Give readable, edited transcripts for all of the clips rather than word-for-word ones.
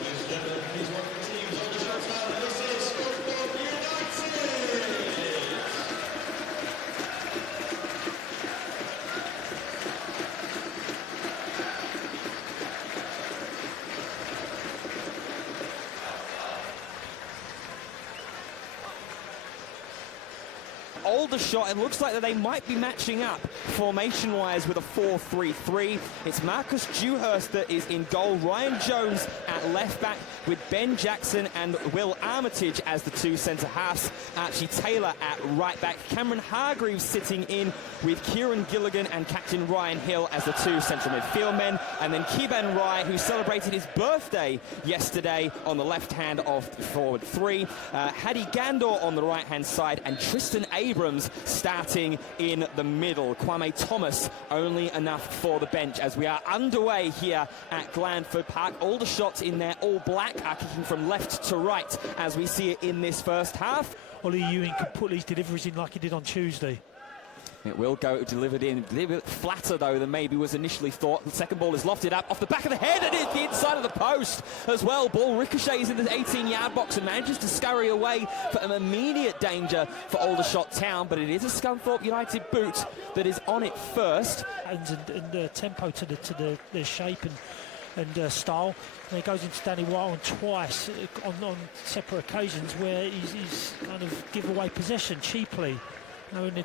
Ladies and gentlemen, please welcome the teams on the showtime. This is Scunthorpe United! Aldershot, it looks like that they might be matching up formation-wise with a 4-3-3. It's Marcus Dewhurst that is in goal. Ryan Jones at left-back with Ben Jackson and Will Armitage as the two centre-halves. Archie Taylor at right-back. Cameron Hargreaves sitting in with Kieran Gilligan and Captain Ryan Hill as the two central midfield men. And then Kiban Rai, who celebrated his birthday yesterday, on the left hand of forward three. Hadi Gandor on the right-hand side, and Tristan Abrams starting in the middle. Kwame Thomas only enough for the bench as we are underway here at Glanford Park. Aldershot in their all-black are kicking from left to right as we see it in this first half. Ollie Ewing can put these deliveries in like he did on Tuesday. It will go delivered in, a little bit flatter though than maybe was initially thought. The second ball is lofted up off the back of the head and it's the inside of the post as well. Ball ricochets in the 18-yard box and manages to scurry away for an immediate danger for Aldershot Town, but it is a Scunthorpe United boot that is on it first. And tempo to the shape and style. And it goes into Danny White twice on separate occasions where he's kind of give away possession cheaply. You know, in a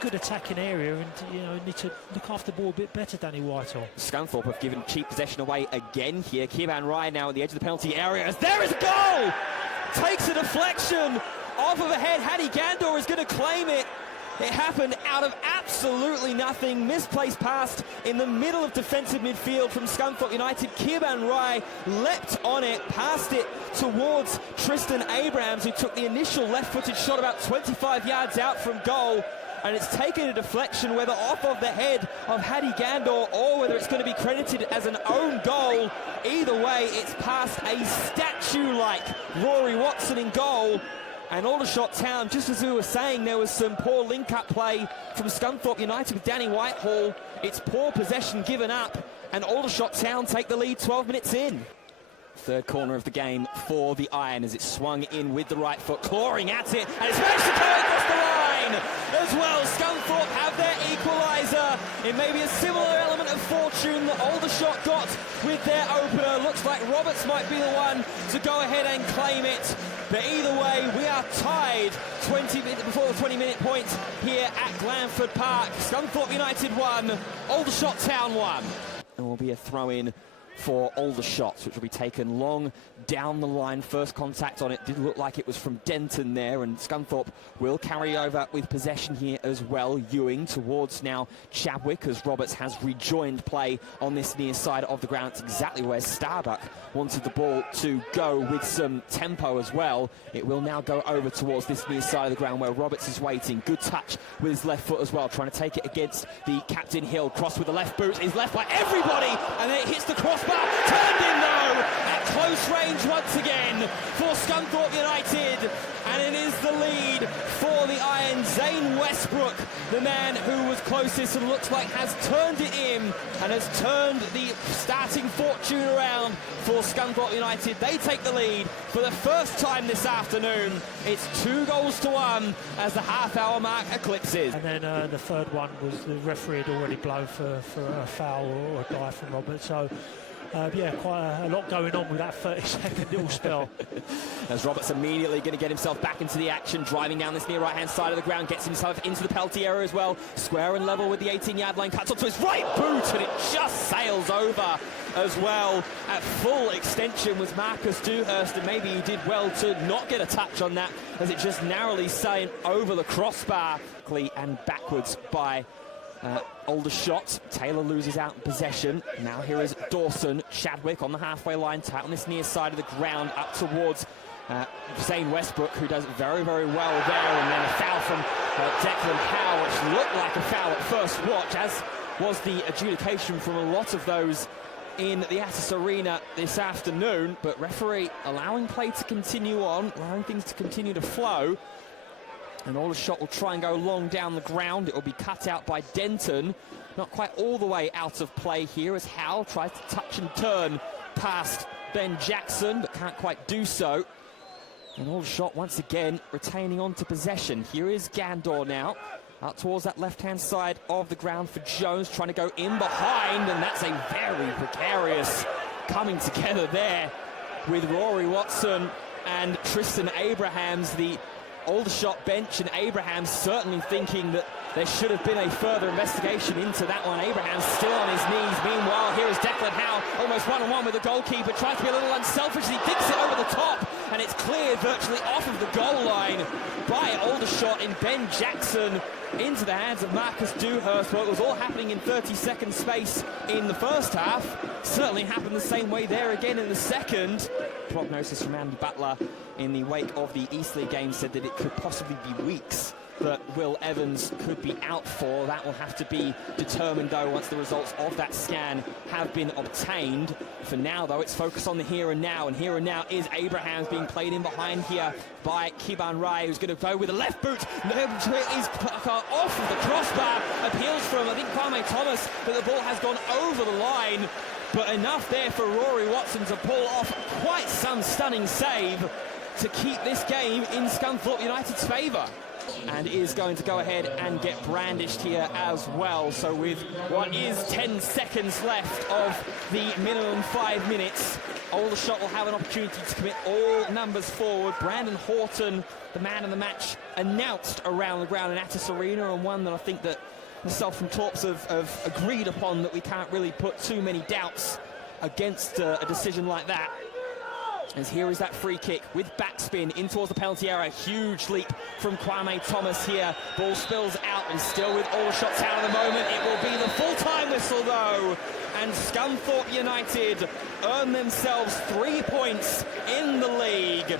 good attacking area, and need to look after the ball a bit better, Danny Whitehall. Scunthorpe have given cheap possession away again here. Kiban Rai now at the edge of the penalty area as there is a goal! Takes a deflection off of a head. Hadi Gandor is going to claim it. It happened out of absolutely nothing. Misplaced pass in the middle of defensive midfield from Scunthorpe United. Kiban Rai leapt on it, passed it towards Tristan Abrams, who took the initial left-footed shot about 25 yards out from goal. And it's taken a deflection, whether off of the head of Hadi Gandor or whether it's going to be credited as an own goal. Either way, it's past a statue-like Rory Watson in goal. And Aldershot Town, just as we were saying, there was some poor link-up play from Scunthorpe United with Danny Whitehall. It's poor possession given up, and Aldershot Town take the lead 12 minutes in. Third corner of the game for the Iron as it's swung in with the right foot, clawing at it, and it's managed to go across the line as well. Scunthorpe have their equaliser. It may be a similar element of fortune that Aldershot got with their opener. Looks like Roberts might be the one to go ahead and claim it. But either way, we are tied 20 minutes before the 20-minute point here at Glanford Park. Scunthorpe United 1, Aldershot Town 1. There will be a throw-in for Aldershot, which will be taken long down the line. First contact on it did look like it was from Denton there, and Scunthorpe will carry over with possession here as well. Ewing towards now Chadwick as Roberts has rejoined play on this near side of the ground. It's exactly where Starbuck wanted the ball to go with some tempo as well. It will now go over towards this near side of the ground where Roberts is waiting. Good touch with his left foot as well, trying to take it against the Captain Hill. Cross with the left boot is left by everybody, and then it hits the crossbar. Turned in though at close range once again for Scunthorpe United, and it is the lead for the Iron. Zane Westbrook, the man who was closest and looks like has turned it in and has turned the starting fortune around for Scunthorpe United. They take the lead for the first time this afternoon. It's 2-1 as the half-hour mark eclipses. And then the third one was the referee had already blown for a foul or a dive from Roberts. So yeah, quite a lot going on with that 30-second little spell. As Roberts immediately going to get himself back into the action, driving down this near right-hand side of the ground, gets himself into the penalty area as well. Square and level with the 18-yard line, cuts onto his right boot, and it just sails over as well. At full extension was Marcus Dewhurst, and maybe he did well to not get a touch on that, as it just narrowly sailed over the crossbar and backwards by Aldershot. Taylor loses out in possession. Now here is Dawson. Chadwick on the halfway line, tight on this near side of the ground, up towards Zane Westbrook, who does very, very well there. And then a foul from Declan Howe, which looked like a foul at first watch, as was the adjudication from a lot of those in the Attis Arena this afternoon. But referee allowing play to continue on, allowing things to continue to flow. And Aldershot will try and go long down the ground. It will be cut out by Denton. Not quite all the way out of play here as Howe tries to touch and turn past Ben Jackson, but can't quite do so. And Aldershot once again retaining on to possession. Here is Gandor now, out towards that left-hand side of the ground for Jones, trying to go in behind, and that's a very precarious coming together there with Rory Watson and Tristan Abrahams. The Aldershot bench and Abrahams certainly thinking that there should have been a further investigation into that one. Abrahams still on his knees. Meanwhile, here is Declan Howe, almost one-on-one with the goalkeeper, tries to be a little unselfish, he kicks it over the top, and it's cleared virtually off of the goal line by Aldershot in Ben Jackson into the hands of Marcus Dewhurst. Well, it was all happening in 30-second space in the first half. Certainly happened the same way there again in the second. Prognosis from Andy Butler in the wake of the Eastleigh game said that it could possibly be weeks that Will Evans could be out for. That will have to be determined, though, once the results of that scan have been obtained. For now, though, it's focused on the here and now, and here and now is Abrahams being played in behind here by Kiban Rai, who's going to go with the left boot. Is off of the crossbar, appeals from, I think, Kwame Thomas, but the ball has gone over the line. But enough there for Rory Watson to pull off quite some stunning save to keep this game in Scunthorpe United's favour. And is going to go ahead and get brandished here as well. So with what is 10 seconds left of the minimum 5 minutes, Aldershot will have an opportunity to commit all numbers forward. Brandon Horton, the man of the match, announced around the ground in Attis Arena, and one that I think that myself and Torps have agreed upon, that we can't really put too many doubts against a decision like that. As here is that free kick with backspin in towards the penalty area. Huge leap from Kwame Thomas here. Ball spills out, and still with Aldershot's out at the moment. It will be the full-time whistle, though. And Scunthorpe United earn themselves 3 points in the league.